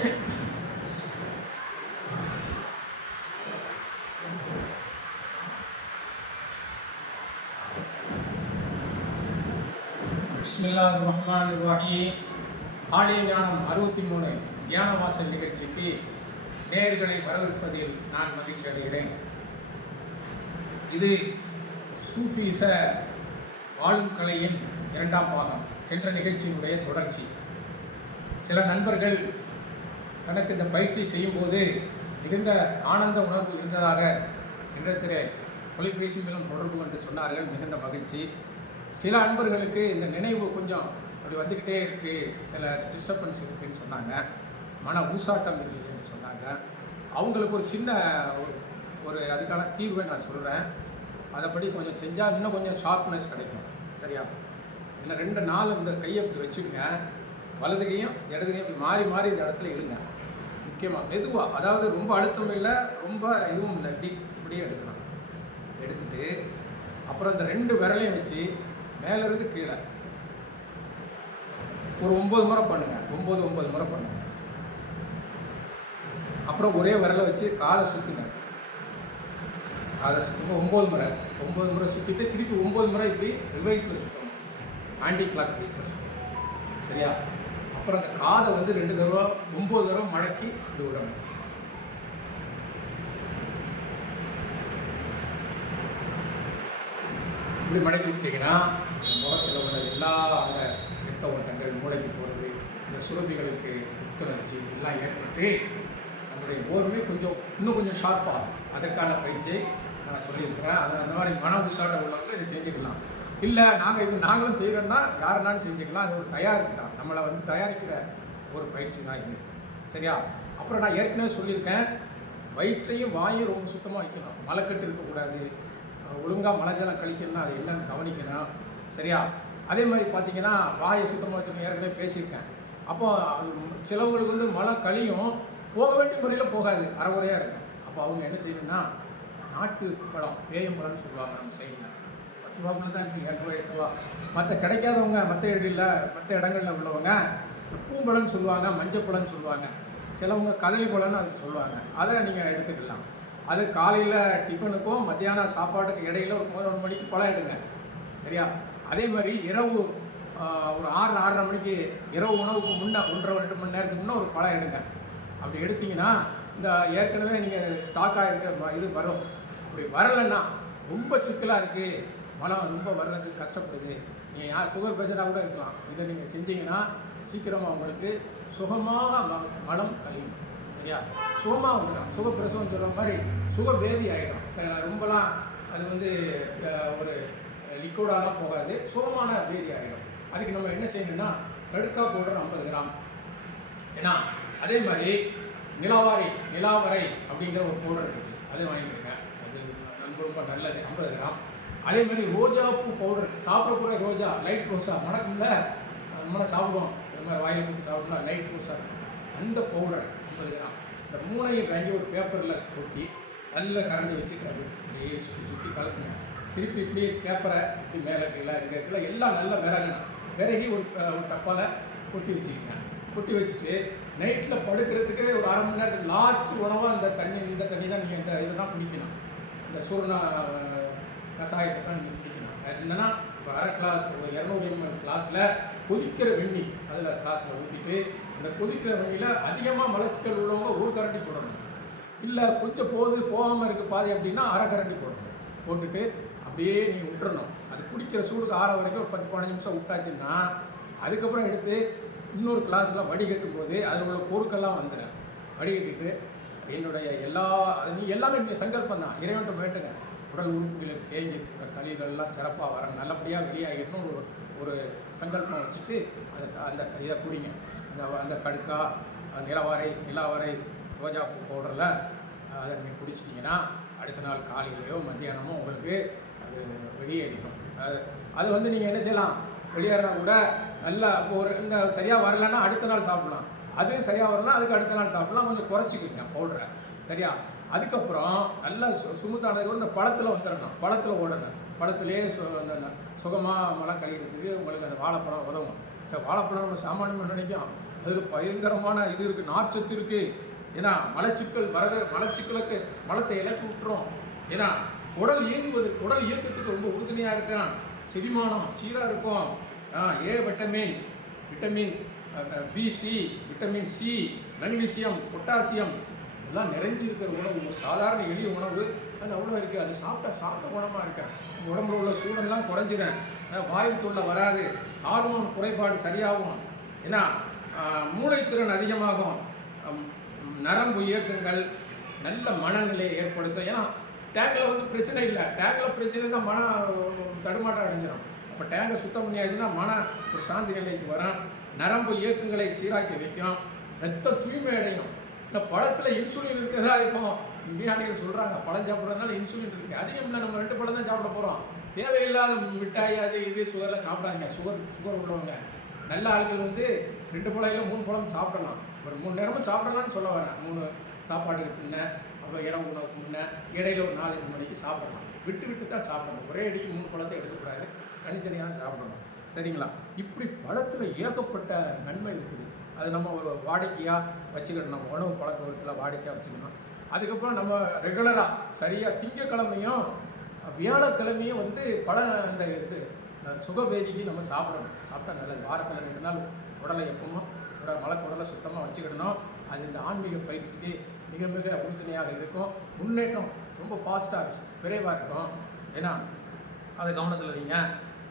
பிஸ்மில்லா ரஹ்மான் ரஹீம் ஆடிய ஞானம் அறுபத்தி மூணு தியான வாசல் நிகழ்ச்சிக்கு நேர்களை வரவேற்பதில் நான் மகிழ்ச்சி அடைகிறேன். இது சூஃபீச வாழும் கலையின் இரண்டாம் பாகம். சென்ற நிகழ்ச்சியினுடைய தொடர்ச்சி. சில நண்பர்கள் தனக்கு இந்த பயிற்சி செய்யும்போது மிகுந்த ஆனந்த உணர்வு இருந்ததாக இன்றத்திலே தொலைபேசி மூலம் தொடர்பு கொண்டு சொன்னார்கள். மிகுந்த மகிழ்ச்சி. சில அன்பர்களுக்கு இந்த நினைவு கொஞ்சம் அப்படி வந்துக்கிட்டே இருக்கு. சில டிஸ்டர்பன்ஸ் இருக்குன்னு சொன்னாங்க. மன ஊசாட்டம் இருக்குதுன்னு சொன்னாங்க. அவங்களுக்கு ஒரு சின்ன ஒரு ஒரு அதுக்கான தீர்வை நான் சொல்கிறேன் அதைப்படி கொஞ்சம் செஞ்சால் இன்னும் கொஞ்சம் ஷார்ப்னஸ் கிடைக்கும். சரியா? இல்லை ரெண்டு நாள் இந்த கையை இப்படி வச்சுக்கோங்க. வலதுகையும் இடதுகையும் இப்படி மாறி மாறி இந்த இடத்துல இழுங்க. முக்கியமாக மெதுவாக அதாவது ரொம்ப அழுத்தம் இல்லை ரொம்ப இதுவும் இல்லை இப்படி இப்படியே எடுக்கணும் எடுத்துட்டு அப்புறம் அந்த ரெண்டு விரலையும் வச்சு மேலேருந்து கீழே. ஒரு ஒன்பது முறை பண்ணுங்கள் ஒம்பது ஒம்பது முறை பண்ணுங்கள் அப்புறம் ஒரே விரலை வச்சு காலை சுற்றுங்க காலை சுற்றுங்க ஒம்பது முறை ஒம்பது முறை சுற்றிட்டு திருப்பி ஒம்பது முறை இப்படி ரிவைஸில் சுற்றணும் ஆன்டி கிளாக் வைஸில் சுற்றணும் சரியா? அப்புறம் அந்த காதை வந்து ரெண்டு தடவை ஒம்பது தடவை மடக்கி இது விடணும் இப்படி மடக்கி விட்டீங்கன்னா முகத்தில் உள்ள எல்லா அந்த ரத்த ஓட்டங்கள் மூளைக்கு போகிறது இந்த சுரபிகளுக்கு புத்துணர்ச்சி எல்லாம் ஏற்பட்டு நம்முடைய ஓர்மே கொஞ்சம் இன்னும் கொஞ்சம் ஷார்ப்பாகும் அதற்கான பயிற்சியை நான் சொல்லியிருக்கிறேன். அது அந்த மாதிரி மன உசாட்ட உள்ளவங்க இதை செஞ்சுக்கலாம். இல்லை நாங்கள் இது நாங்களும் செய்கிறோன்னா யாருனாலும் செஞ்சுக்கலாம். அது ஒரு தயாரிப்பு தான். நம்மளை வந்து தயாரிக்கிற ஒரு பயிற்சி தான் இது. சரியா? அப்புறம் நான் ஏற்கனவே சொல்லியிருக்கேன் வயிற்றையும் வாயும் ரொம்ப சுத்தமாக வைக்கணும். மலக்கட்டு இருக்கக்கூடாது. ஒழுங்காக மலஜலம் கழிக்கணும்னா அது என்னன்னு கவனிக்கணும். சரியா? அதே மாதிரி பார்த்தீங்கன்னா வாயை சுத்தமாக வச்சுக்கணும். ஏற்கனவே பேசியிருக்கேன். அப்போ சிலவங்களுக்கு வந்து மலம் கழியும். போக வேண்டிய முறையில் போகாது. அறகுறையாக இருக்கும். அப்போ அவங்க என்ன செய்யணும்னா நாட்டு பழம் பேயம் பழம்னு சொல்லுவாங்க நம்ம சைடில். ரூபாக்குள்ள தான் இருக்குது ஏழு ரூபா எட்டு ரூபா மற்ற கிடைக்காதவங்க மற்ற இடங்களில் மற்ற இடங்களில் உள்ளவங்க பூம்பழம்னு சொல்லுவாங்க மஞ்சப்பழம்னு சொல்லுவாங்க. சிலவங்க கதலி பழம்னு அதுக்கு சொல்லுவாங்க. அதை நீங்கள் எடுத்துக்கலாம். அது காலையில் டிஃபனுக்கும் மத்தியானம் சாப்பாட்டுக்கு இடையில ஒரு பதினொன்று மணிக்கு பழம் எடுங்க. சரியா? அதே மாதிரி இரவு ஒரு ஆறு ஆறரை மணிக்கு இரவு உணவுக்கு முன்னே ஒன்றரை ரெண்டு மணி நேரத்துக்கு முன்னே ஒரு பழம் எடுங்க. அப்படி எடுத்தீங்கன்னா இந்த ஏற்கனவே நீங்கள் ஸ்டாக் இருக்கிற இது வரும். அப்படி வரலைன்னா ரொம்ப சிக்கலாக இருக்குது மனம் ரொம்ப வர்றதுக்கு கஷ்டப்படுது. நீங்கள் யார் சுகர் பேஷண்டாக கூட இருக்கலாம். இதை நீங்கள் செஞ்சீங்கன்னா சீக்கிரமாக உங்களுக்கு சுகமாக ம- மனம் கழியும். சரியா? சுகமாக வந்துடும் சுகப்பிரசவம் சொல்கிற மாதிரி சுக வேதி ஆகிடும் ரொம்பலாம் அது வந்து ஒரு லிக்விடாலாம் போகாது. சுகமான பேதி ஆகிடும் அதுக்கு நம்ம என்ன செய்யணும்னா கடுக்கா பவுடர் ஐம்பது கிராம். ஏன்னா அதே மாதிரி நிலாவாரி நிலாவரை அப்படிங்கிற ஒரு பவுடர் இருக்குது அது வாங்கிக்கிடுங்க அது ரொம்ப ரொம்ப நல்லது. ஐம்பது கிராம். அதே மாதிரி ரோஜா பூ பவுடர் சாப்பிடக்கூட ரோஜா லைட் ரோஸா மணக்குள்ள நம்மள சாப்பிடுவோம். இந்த மாதிரி வாயில் போட்டு சாப்பிடலாம் லைட் ரோஸா அந்த பவுடர் ஐம்பது கிராம். இந்த மூணையும் வாங்கி ஒரு பேப்பரில் கொட்டி நல்ல கரண்டி வச்சு அப்படியே சுற்றி சுற்றி கலக்குங்க. திருப்பி இப்படியே பேப்பரை இப்படி மேலே கீழே இங்கே கீழே எல்லாம் நல்லா விறகணும் விறகி ஒரு ஒரு டப்பாவில் கொட்டி வச்சுக்கோங்க. கொட்டி வச்சுட்டு நைட்டில் படுக்கிறதுக்கு ஒரு அரை மணி நேரத்துக்கு லாஸ்ட் உணவாக இந்த தண்ணி இந்த தண்ணி தான் நீங்கள் இந்த இதை தான் குடிக்கணும். இந்த சூரண கஷாயத்தை தான் நீங்கள் குடிக்கணும் என்னன்னா இப்போ அரை கிளாஸ் ஒரு இரநூறு எம்எல் கிளாஸில் கொதிக்கிற வெண்ணி அதில் கிளாஸில் ஊற்றிட்டு அந்த கொதிக்கிற வெண்ணியில் அதிகமாக மலச்சிக்கல் உள்ளவங்க ஒரு கரண்டி போடணும். இல்லை கொஞ்சம் போது போகாமல் இருக்க பாதி அப்படின்னா அரை கரண்டி போடணும். போட்டுட்டு அப்படியே நீங்கள் விட்டுறணும். அது குடிக்கிற சூடுக்கு ஆற வரைக்கும் ஒரு பத்து பதினஞ்சு நிமிஷம் விட்டாச்சுன்னா அதுக்கப்புறம் எடுத்து இன்னொரு கிளாஸில் வடிகட்டும் போது அதில் உள்ள பொருட்கள்லாம் வந்துடும். வடிகட்டிட்டு என்னுடைய எல்லா அது நீ எல்லாமே நீங்கள் சங்கல்பம் தான். இறைவன்ட்ட போயிட்டுங்க உடல் உறுப்புகளில் தேங்கி இருக்கிற கழிவுகள்லாம் சிறப்பாக வர நல்லபடியாக வெளியாகிடணும் ஒரு ஒரு சங்கல்பம் வச்சுட்டு அந்த அந்த இதை குடிங்க. அந்த அந்த கடுக்கா நிலவரை நிலவாரை நிலாவரை ரோஜா பூ பவுடரில் அதை நீங்கள் குடிச்சிட்டிங்கன்னா அடுத்த நாள் காலையிலையோ மத்தியானமோ உங்களுக்கு அது வெளியேறிடும். அது அது வந்து நீங்கள் என்ன செய்யலாம்? வெளியேறினா கூட நல்லா இப்போ ஒரு இந்த சரியாக வரலன்னா அடுத்த நாள் சாப்பிடலாம். அது சரியாக வரலன்னா அதுக்கு அடுத்த நாள் சாப்பிடலாம். கொஞ்சம் குறைச்சிக்கிங்க பவுடரை. சரியா? அதுக்கப்புறம் நல்லா சு சுமுத்தானதுக்கு இந்த பழத்தில் வந்துடணும். பழத்தில் ஓடணும். பழத்திலே சு அந்த சுகமாக மலம் கழிக்கிறதுக்கு உங்களுக்கு அந்த வாழைப்பழம் உதவும். சரி வாழைப்பழம் நம்ம சாமானியமாக நினைக்கும் அதில் பயங்கரமான இது இருக்குது நார்ச்சத்து இருக்குது ஏன்னா மலச்சிக்கல் வரது மலச்சிக்கலுக்கு மலத்தை இலக்கி விட்டுரும். ஏன்னா உடல் இயங்குவது உடல் இயக்கத்துக்கு ரொம்ப உறுதுணையாக இருக்கான். செரிமானம் சீராக இருக்கும். A vitamin vitamin B C vitamin C magnesium potassium எல்லாம் நிறைஞ்சிருக்கிற உணவு. ஒரு சாதாரண எளிய உணவு. அது அவ்வளோ இருக்குது அது சாப்பிட்டா சாப்பிட்ட குணமாக இருக்கேன் உடம்புல உள்ள சூடெல்லாம் குறைஞ்சிடும் வாயு தொல்லை வராது. ஹார்மோன் குறைபாடு சரியாகும். ஏன்னா மூளைத்திறன் அதிகமாகும். நரம்பு இயக்கங்கள் நல்ல மனநிலையை ஏற்படுத்தும். ஏன்னா டேங்கில் வந்து பிரச்சனை இல்லை. டேங்கில் பிரச்சனை தான் மன தடுமாட்டம் அடைஞ்சிடும் அப்போ டேங்கை சுத்தம் பண்ணியாச்சுன்னா மன ஒரு சாந்தி நிலைக்கு வரும். நரம்பு இயக்கங்களை சீராக்கி வைக்கும். ரத்த தூய்மை அடையும். இந்த பழத்தில் இன்சுலின் இருக்கிறதா இப்போ விஞ்ஞானிகள் சொல்கிறாங்க பழம் சாப்பிட்றதுனால இன்சுலின் இருக்குது அதிகம் இல்லை நம்ம ரெண்டு பழம் தான் சாப்பிட போகிறோம் தேவையில்லாத மிட்டாய் அது இது சுகர்லாம் சாப்பிடாதீங்க. சுகர் சுகர் உள்ளவங்க. நல்ல ஆட்கள் வந்து ரெண்டு பழம் மூணு பழம் சாப்பிடலாம். ஒரு மூணு நேரமும் சாப்பிடலாம்னு சொல்ல வரேன். மூணு சாப்பாடுக்கு முன்ன அப்போ இரவு உணவுக்கு முன்ன இடையில ஒரு நாலஞ்சு மணிக்கு சாப்பிடலாம். விட்டு விட்டு தான் சாப்பிடணும். ஒரே அடிக்கு மூணு பழத்தை எடுக்கக்கூடாது. தனித்தனியாக தான் சாப்பிடணும். சரிங்களா? இப்படி பழத்தில் ஏகப்பட்ட நன்மை இருக்குது. அது நம்ம ஒரு வாடிக்கையாக வச்சுக்கணும். நம்ம உணவு பழக்க வழக்கத்தில் வாடிக்கையாக வச்சுக்கணும். அதுக்கப்புறம் நம்ம ரெகுலராக சரியாக திங்கக்கிழமையும் வியாழக்கிழமையும் வந்து பல அந்த இது சுகபேதிக்கு நம்ம சாப்பிடணும். சாப்பிட்டா நல்லது. வாரத்தில் ரெண்டு நாள் உடலை எப்பவும் உடல் மலக்கு உடலை சுத்தமாக வச்சுக்கிடணும். அது இந்த ஆன்மீக பயிற்சிக்கு மிக மிக உறுதுணையாக இருக்கும். முன்னேற்றம் ரொம்ப ஃபாஸ்ட்டாக இருக்கும். விரைவாக இருக்கும். ஏன்னா அதை கவனத்தில் வைங்க.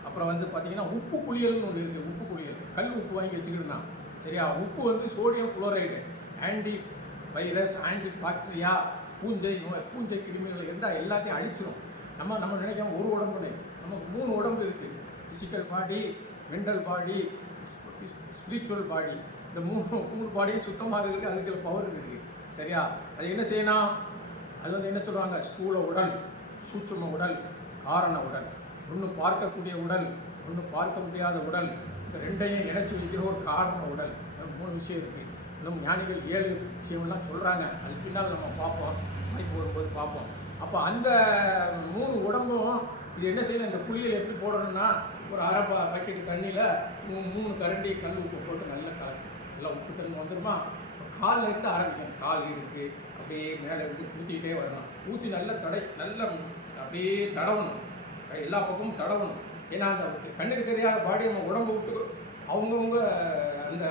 அப்புறம் வந்து பார்த்திங்கன்னா உப்பு குளியல்னு ஒன்று இருக்குது உப்பு குளியல். கல் உப்பு வாங்கி வச்சுக்கிட்டுனா சரியா? உப்பு வந்து sodium chloride anti virus anti bacteria பூஞ்சை நோய் பூஞ்சை கிருமிகள் இருந்தால் எல்லாத்தையும் அழிச்சிடும் நம்ம நம்ம நினைக்காம ஒரு உடம்புன்னு நமக்கு மூணு உடம்பு இருக்குது physical body mental body spiritual body இந்த மூணு மூணு பாடியும் சுத்தமாக இருக்குது அதுக்கு பவர் இருக்குது சரியா? அது என்ன செய்யணும் அது வந்து என்ன சொல்லுவாங்க? ஸ்தூல உடல் சூட்சும உடல் காரண உடல். ஒன்று பார்க்கக்கூடிய உடல் ஒன்று பார்க்க முடியாத உடல். இந்த ரெண்டையும் இணைச்சி வைக்கிற ஒரு காரண உடல். மூணு விஷயம் இருக்குது இன்னும் ஞானிகள் ஏழு விஷயம்லாம் சொல்கிறாங்க அது பின்னால் நம்ம பார்ப்போம். வாய்ப்பு வரும்போது பார்ப்போம். அப்போ அந்த மூணு உடம்பும் இது என்ன செய்யணும் இந்த குளியல் எப்படி போடணும்னா ஒரு அரை ப பக்கெட் தண்ணியில் மூணு மூணு கரண்டி கல் உப்பு போட்டு நல்லா கலக்கு நல்லா உப்பு தண்ணி வந்துருமா காலில் இருந்து ஆரம்பிக்கணும். கால் இடுக்கு. அப்படியே மேலே இருந்து ஊற்றிக்கிட்டே வரணும். ஊற்றி நல்லா தடை நல்லா அப்படியே தடவணும். எல்லா பக்கமும் தடவணும். ஏன்னா அந்த கண்ணுக்கு தெரியாத பாடி நம்ம உடம்பு விட்டு அவங்கவுங்க அந்த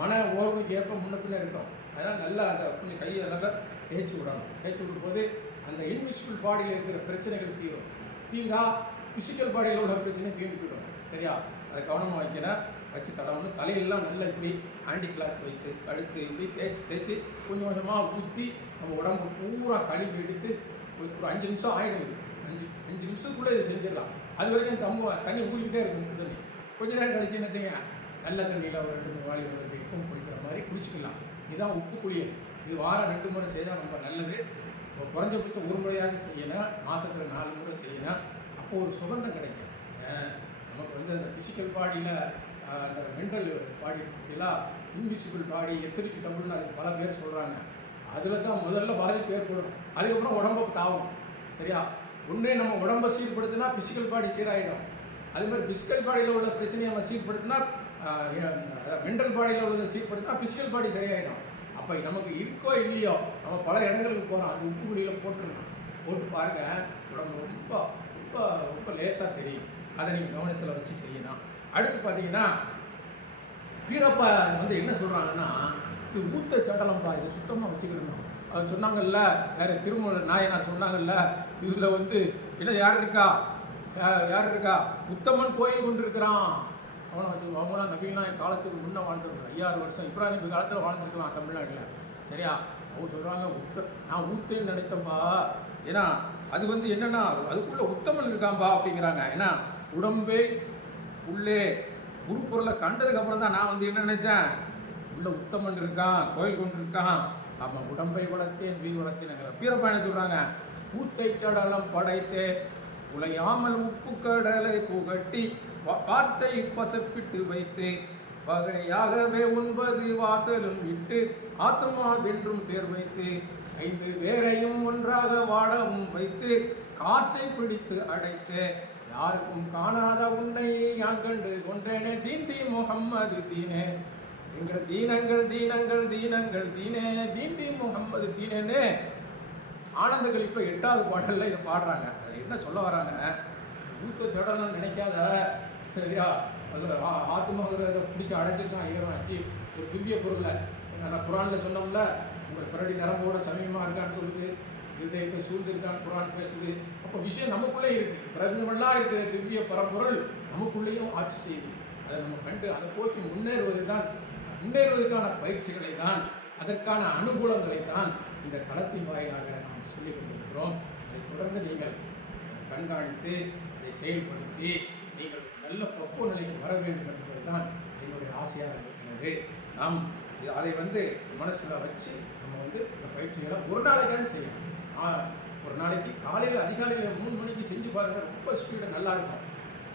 மன ஓர்வுக்கு ஏற்ப முன்ன பின்ன இருக்கும் அதனால் நல்லா அந்த கொஞ்சம் கையை நல்லா தேய்ச்சி விடணும். தேய்ச்சி விடும்போது அந்த இன்விசிபிள் பாடியில் இருக்கிற பிரச்சனைகள் தீரும். தீர்ந்தா ஃபிசிக்கல் பாடியில் உள்ள பிரச்சனை தீர்ந்து போயிடும். சரியா? அதை கவனமாக வைக்கிறேன் வச்சு தடவணும் தலையெல்லாம் நல்லா இப்படி ஆன்டி கிளாக்ஸ் வைஸு கழுத்து இப்படி தேய்ச்சி தேய்ச்சி கொஞ்சம் கொஞ்சமாக ஊற்றி நம்ம உடம்பு பூரா கழுவி எடுத்து ஒரு ஒரு அஞ்சு நிமிஷம் ஆகிடுது அஞ்சு அஞ்சு நிமிஷத்துக்குள்ளே இதை செஞ்சிடலாம். அது வரைக்கும் தம்மு தண்ணி ஊறிக்கிட்டே இருக்கும் தண்ணி கொஞ்ச நேரம் கழிச்சு என்ன செய்யுங்க நல்ல தண்ணியில் ஒரு ரெண்டு மூணு வாலி ஒரு இப்பவும் குடிக்கிற மாதிரி குடிச்சிக்கலாம். இதுதான் உப்பு குளியல் இது வாரம் ரெண்டு முறை செய்தால் ரொம்ப நல்லது. குறைஞ்சபட்சம் ஒரு முறையாக செய்யணும். மாதத்தில் நாலு முறை செய்யணும். அப்போ ஒரு சுகந்தம் கிடைக்கும். நமக்கு வந்து அந்த ஃபிசிக்கல் பாடியில் அந்த மென்டல் பாடி பற்றிலாம் இன்விசிபிள் பாடி எத்திரிக்கு டபுள்னு அதுக்கு பல பேர் சொல்கிறாங்க அதில் தான் முதல்ல பாதிப்பு ஏற்படும். அதுக்கப்புறம் உடம்பு தாவும். சரியா? ஒன்றே நம்ம உடம்பை சீர்படுத்தினா ஃபிசிக்கல் பாடி சீராகிடும் அதே மாதிரி ஃபிசிக்கல் பாடியில் உள்ள பிரச்சனையை நம்ம சீர்படுத்தினா மென்டல் பாடியில் உள்ளதை சீர்படுத்தினா ஃபிசிக்கல் பாடி சரியாயிடும். அப்போ நமக்கு இருக்கோ இல்லையோ நம்ம பல இடங்களுக்கு போகிறோம் அது உப்பு குழியில் போட்டுருணும் போட்டு பாருங்க உடம்பு ரொம்ப ரொம்ப ரொம்ப லேசாக தெரியும். அதை நீங்கள் கவனத்தில் வச்சு செய்யணும். அடுத்து பார்த்தீங்கன்னா வீரப்பா வந்து என்ன சொல்கிறாங்கன்னா இது ஊத்த சடலம்பா இதை சுத்தமாக வச்சுக்கிடணும் அது சொன்னாங்கல்ல வேறு திருமண நாயனார் சொன்னாங்கல்ல இதில் வந்து என்ன யார் இருக்கா? யார் இருக்கா? உத்தமன் கோயில் கொண்டிருக்கிறான். அவனை வந்து அவங்களாம் என் காலத்துக்கு முன்னே வாழ்ந்துருக்கலாம் ஐயாறு வருஷம் இப்ராஹிம் நபி காலத்தில் வாழ்ந்துருக்கலாம் தமிழ்நாட்டில். சரியா? அவங்க சொல்கிறாங்க உத்த நான் ஊத்தேன்னு நினைத்தம்பா ஏன்னா அது வந்து என்னென்னா அதுக்குள்ளே உத்தமன் இருக்காம்பா அப்படிங்கிறாங்க. ஏன்னா உடம்பே உள்ளே உருப்பொருளை கண்டதுக்கப்புறம் தான் நான் வந்து என்ன நினச்சேன்? உள்ள உத்தமன் இருக்கான் கோயில் கொண்டு இருக்கான் ஆமாம் உடம்பை வளர்த்தேன் வீர் வளர்த்தேன் என்ன சொல்கிறாங்க பூத்தை கடலம் படைத்தே. உலையாமல் உப்பு கடலை புகட்டி வா- வார்த்தை பசப்பிட்டு வைத்து. பகையாகவே ஒன்பது வாசலும் விட்டு ஆத்மா வென்றும் பேர் வைத்து. ஐந்து பேரையும் ஒன்றாக வாடவும் வைத்து காற்றை பிடித்து அடைத்து. யாருக்கும் காணாத உன்னை யான் கண்டு கொன்றேனே. தீண்டி முகம்மது தீனே. எங்கள் தீனங்கள் தீனங்கள் தீனங்கள் தீனே. தீண்டி முகம்மது தீனேனே. ஆனந்த கழிப்ப எட்டாவது பாடலில் இதை பாடுறாங்க. அது என்ன சொல்ல வராங்க? ஊத்த சடனம் நினைக்காத சரியா? அது ஆ- ஆத்மாங்கிறத பிடிச்சி அடைச்சிருக்கான் ஐயரம் ஆச்சு. ஒரு திவ்ய பொருளை என்ன குரானில் சொன்னோம்ல உங்கள் பிறடி நரம்போட சமீபமாக இருக்கான்னு சொல்லுது. இதயத்தை சூழ்ந்திருக்கான்னு குரான் பேசுது. அப்போ விஷயம் நமக்குள்ளே இருக்குது பிரபஞ்சமெல்லாம் இருக்கிற திவ்ய பரம்பொருள் நமக்குள்ளேயும் ஆட்சி செய்யுது. அதை நம்ம கண்டு அதை போக்கி முன்னேறுவது தான் முன்னேறுவதற்கான பயிற்சிகளை தான் அதற்கான அனுகூலங்களை தான் இந்த களத்தின் வாயிலாக நாம் சொல்லிக் கொண்டிருக்கிறோம். அதை தொடர்ந்து நீங்கள் கண்காணித்து அதை செயல்படுத்தி நீங்கள் நல்ல பக்குவ நிலைக்கு வர வேண்டும் என்பதுதான் என்னுடைய ஆசையாக இருக்கிறது. நாம் இது- அதை வந்து மனசில் வச்சு நம்ம வந்து இந்த பயிற்சிகளை ஒரு நாளைக்காவது செய்யணும். ஒரு நாளைக்கு காலையில் அதிகாலையில் மூணு மணிக்கு செஞ்சு பாருங்கள் ரொம்ப ஸ்பீடு நல்லா இருக்கும்.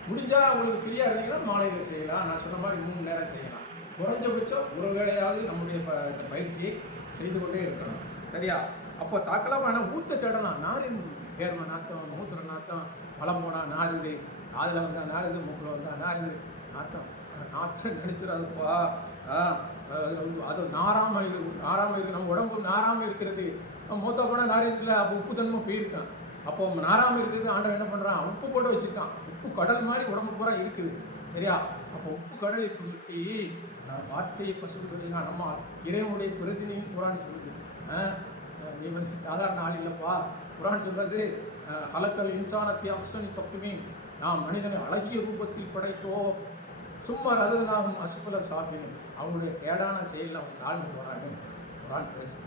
முடிஞ்சால் உங்களுக்கு ஃப்ரீயாக இருந்தீங்கன்னா மாலையில் செய்யலாம். நான் சொன்ன மாதிரி மூணு நேரம் செய்யலாம். குறைஞ்சபட்சம் ஒரு வேளையாவது நம்முடைய ப பயிற்சியை செய்து கொண்டே இருக்கணும். சரியா? அப்போ தாக்கலாம் ஆனால் ஊத்த சடலாம் நாரின் வேர்வை நாத்தம் மூத்திர நாத்தம் பழம் போனால் நாறுது காதில் வந்தால் நாறுது மூக்கில் வந்தால் நாறுது. நாத்தம். நாத்தம் நினச்சிடாதுப்பா அதில் வந்து அது நாராம நாராம இருக்கு நம்ம உடம்பு நாராமல் இருக்கிறது. நம்ம மூத்த போனால் நாரிது இல்லை அப்போ உப்பு தன்மை போயிருக்கான். அப்போ நாராமல் இருக்குது ஆண்டவன் என்ன பண்ணுறான் உப்பு போட்டு வச்சுருக்கான். உப்பு கடல் மாதிரி உடம்பு பூரா இருக்குது. சரியா? அப்போ உப்பு கடலை புரட்டி வார்த்தையை வார்த்தையை பசுக்கிறதுனா நம்ம இறைவனுடைய பிரதிநிதியும் குரான் சொல்லுது. நீ வந்து சாதாரண ஆள் இல்லைப்பா. குரான் சொல்றது ஹலக்கல் இன்சானத்தை அப்சனி தப்புமீன் நாம் மனிதனை அழகிய ரூபத்தில் படைத்தோம். சும்மா ரதுனாகும் அசுபல சாப்பிடும் அவங்களுடைய கேடான செயலில் அவன் தாழ்ந்து போறாங்க குரான் பேசு.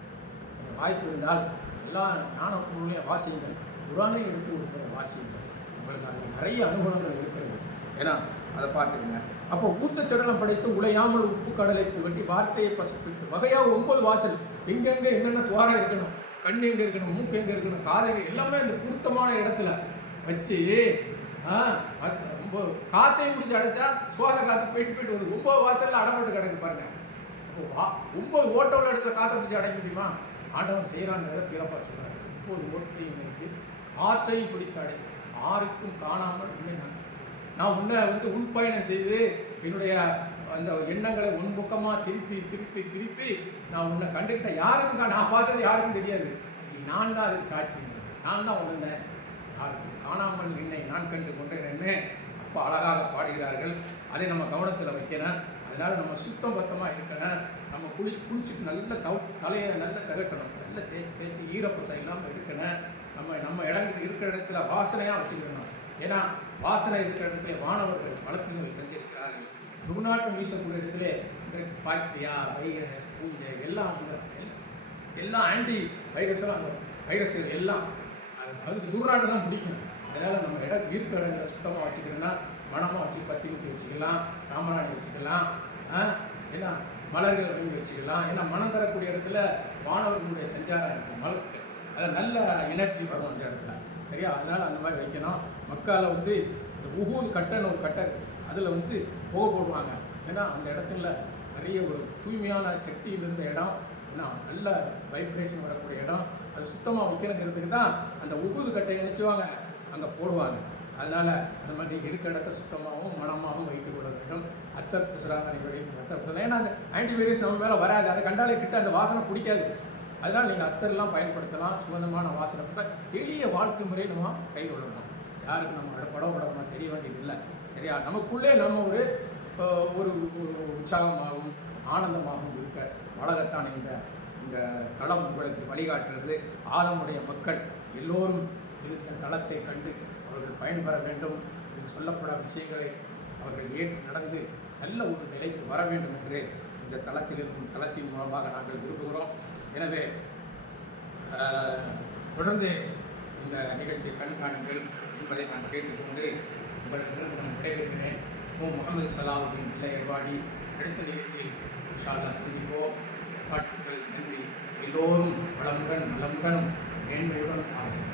வாய்ப்பு இருந்தால் எல்லா ஞான பொருளையும் வாசியுங்கள். குரானை எடுத்து கொடுக்குற வாசியுங்கள். உங்களுக்கு அதில் நிறைய அனுகூலங்கள் இருக்கிறது. ஏன்னா அதை பார்த்துக்கங்க. அப்போ ஊத்தச்சடலம் படைத்து உழையாமல் உப்பு கடலை புகட்டி வார்த்தையை பசுப்பிட்டு வகையாக ஒன்பது வாசல் எங்கெங்கே என்னென்ன துவாரம் இருக்கணும் கண் எங்கே இருக்கணும் மூக்கு எங்கே இருக்கணும் காதை எல்லாமே இந்த பொருத்தமான இடத்துல வச்சு ரொம்ப காத்தையும் பிடிச்சி அடைச்சா சுவாச காத்து போயிட்டு போயிட்டு வருது. ஒன்பது வாசலில் அடப்பட்டு கிடக்கு பாருங்க. வா- ஒன்பது ஓட்ட உள்ள இடத்துல காற்றை பிடிச்சி அடைக்க முடியுமா? ஆண்டவன் செய்கிறாங்கிறத பிறப்பா சொல்றாரு. ஒன்பது ஓட்டையும் வைத்து காற்றையும் பிடித்து அடைக்கும். ஆருக்கும் காணாமல் உண்மை நான் நான் உன்னை வந்து உள்பயணம் செய்து என்னுடைய அந்த எண்ணங்களை உன்புக்கமாக திருப்பி திருப்பி திருப்பி நான் உன்னை கண்டுக்கிட்டேன் யாருக்கும் தான் நான் பார்த்தது யாருக்கும் தெரியாது. நான் தான் அதுக்கு சாட்சி நான் தான் உணர்ந்தேன் யாருக்கும் காணாமல் என்னை நான் கண்டு கொண்டேன்னு அப்போ அழகாக பாடுகிறார்கள். அதை நம்ம கவனத்தில் வைக்கிறேன் அதனால் நம்ம சுத்தம் பத்தமாக இருக்கணும். நம்ம குளி குளிச்சுட்டு நல்ல தவ தலையை நல்ல தகட்டணும் நல்ல தேய்ச்சி தேய்ச்சி ஈரப்பசை இல்லாமல் இருக்கணும். நம்ம நம்ம இடத்துக்கு இருக்கிற இடத்துல வாசனையாக வச்சுக்கிடணும் ஏன்னா வாசனை இருக்கிற இடத்துல மாணவர்கள் வழக்கங்கள் செஞ்சிருக்கிறார்கள். துர்நாற்றம் வீசக்கூடிய இடத்துல இந்த பாக்டீரியா வைரஸ் பூஞ்சை எல்லாம் வந்து எல்லாம் ஆன்டி வைரஸ்லாம் எல்லாம் வைரஸ்கள் எல்லாம். அது அதுக்கு துர்நாற்றம் தான் பிடிக்கும். அதனால் நம்ம இடம் இருக்கிற இடங்களை சுத்தமாக வச்சுக்கணும்னா மனமாக வச்சு பற்றி ஊற்றி வச்சுக்கலாம் சாம்பிராணி வச்சுக்கலாம் ஏன்னா மலர்கள் வாங்கி வச்சுக்கலாம். ஏன்னா மனம் தரக்கூடிய இடத்துல மாணவர்களுடைய செஞ்சாராக இருக்கும். மலர்கள். அதில் நல்ல எனர்ஜி வரும் அந்த இடத்துல. சரியா? அதனால் அந்த மாதிரி வைக்கணும். மக்கால வந்து இந்த உகூர் கட்டைன்னு ஒரு கட்டை அதில் வந்து போக போடுவாங்க. ஏன்னா அந்த இடத்துல நிறைய ஒரு தூய்மையான சக்தியில் இருந்த இடம் ஏன்னா நல்ல வைப்ரேஷன் வரக்கூடிய இடம். அது சுத்தமாக வைக்கணுங்கிறதுக்கு தான் அந்த உகுது கட்டை நினச்சிவாங்க. அங்கே போடுவாங்க. அதனால் அந்த மாதிரி இருக்கிற இடத்த சுத்தமாகவும் மனமாகவும் வைத்துக் கொள்ள வேண்டும். அத்தர் புசுராங்கனை வழியும் அத்தர் ஏன்னா அந்த ஆன்டிவைரஸ் நம்ம மேலே வராது. அதை கண்டாலே கிட்ட அந்த வாசனை பிடிக்காது. அதனால் நீங்கள் அத்தர்லாம் பயன்படுத்தலாம். சுகந்தமான வாசனை பண்ண எளிய வாழ்க்கை முறையை நம்ம கைக்கொள்ளணும். யாருக்கு நம்ம படப்படமாக தெரிய வேண்டியது இல்லை சரியா? நமக்குள்ளே நம்ம ஒரு ஒரு ஒரு உற்சாகமாகவும் ஆனந்தமாகவும் இருக்க வழகத்தான் இந்த இந்த தளம் உங்களுக்கு வழிகாட்டுறது ஆழமுடைய மக்கள் எல்லோரும் இந்த தளத்தை கண்டு அவர்கள் பயன்பெற வேண்டும். இதில் சொல்லப்பட விஷயங்களை அவர்கள் ஏற்று நடந்து நல்ல ஒரு நிலைக்கு வர வேண்டும் என்று இந்த தளத்தில் இருக்கும் தளத்தின் மூலமாக நாங்கள் விரும்புகிறோம். எனவே தொடர்ந்து இந்த நிகழ்ச்சியை கண்காணுங்கள் என்பதை நான் கேட்டுக்கொண்டு உங்களிடத்தில் நான் விடைபெறுகிறேன். ஓ முகமது சலாவுதீன் இல்லை எவ்வாடி அடுத்த நிகழ்ச்சியில் இன்ஷால்லா சந்திப்போம். வாழ்த்துக்கள் நன்றி. எல்லோரும் வளமுடன் நலமுடனும் மேன்மையுடன் ஆகும்